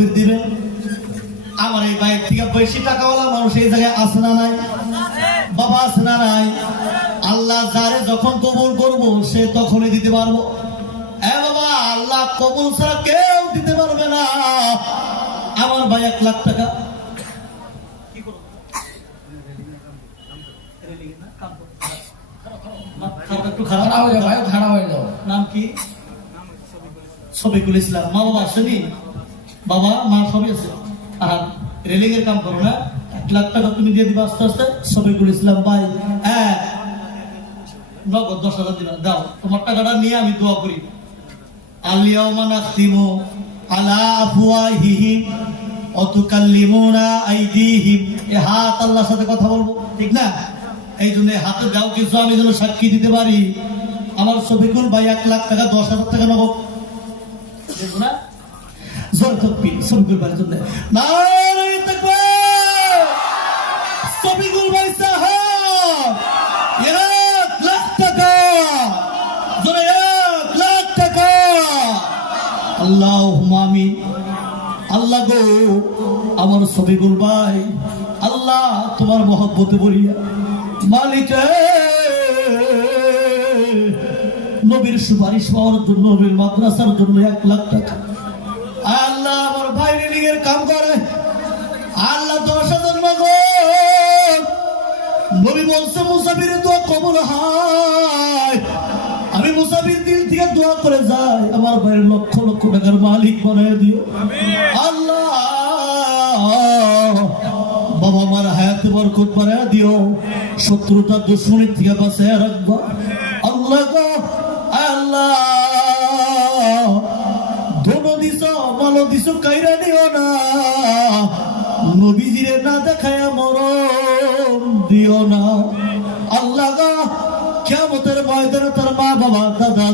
তকবীর দিবে। আমার এই বাইক থেকে বেশি টাকাওয়ালা মানুষ এই জায়গায় আছে না নাই? বাবা আছে না নাই? আল্লাহ যারে যখন কবুল করবো সে তখনই দিতে পারবো। বাবা আল্লাহ কবুল ছাড়া কেউ দিতে পারবে না। আমার ভাই 1 লাখ টাকা একটু খারাপ হয়ে যাও, খারাপ হয়ে যাও। নাম কি? শফিকুল ইসলাম। মা বাবা আসেনি? বাবা মা সবই আছে। আর রেলিং এর কাম করো না, 1 লাখ টাকা তুমি দিয়ে দিবা আস্তে আস্তে। শফিকুল ইসলাম ভাই নগদ 10,000 দিবা, দাও। তোমার টাকাটা নিয়ে আমি দোয়া করি। আল-ইয়াওমা নাখতিমু আলা আফওয়াহিহিম ওয়া তুকাল্লিমুনা আইদিহিম। এই হাত আল্লাহর সাথে কথা বলবো, ঠিক না? এই জন্য হাতে যাও কিছু আমি যেন সাক্ষী দিতে পারি। আমার শফিকুল ভাই 1 লাখ টাকা 10,000 টাকা নগদ দেব না। জোর তকবীর শফিকুল ভাইয়ের জন্য। নারে তাকবীর। শফিকুল ভাই সাহেব 1 লাখ টাকা, জোরে 1 লাখ টাকা। আল্লাহুম্মা আমিন। আল্লাহ গো আমার শফিকুল ভাই, আল্লাহ তোমার মহব্বতে বলিয়া মালিক নবীর সুপারিশ পাওয়ার জন্য, নবীর মাদ্রাসার জন্য 1 লাখ টাকা। আল্লাহ আমার ভাই রেলিং এর কাম করে, আল্লাহ 10,000 নগদ। নবী বলছে মুসাফিরের দোয়া কবুল হয়। আমি মুসাফির দিল থেকে দোয়া করে যাই, আমার ভাইয়ের লক্ষ লক্ষ টাকার মালিক বানায় দিও আল্লাহ। বাবা আমার হায়াতে বরকত বানায় দিও, শত্রুতা দুশ্মনের থেকে বাঁচায় রাখবো আল্লাহ গো। আল্লাহ ধনো দিছ মালো দিছ কাইরা দিও না, নবীজিরে না দেখায় মরণ দিও না আল্লাহ গো। কিয়ামতের ময়দানে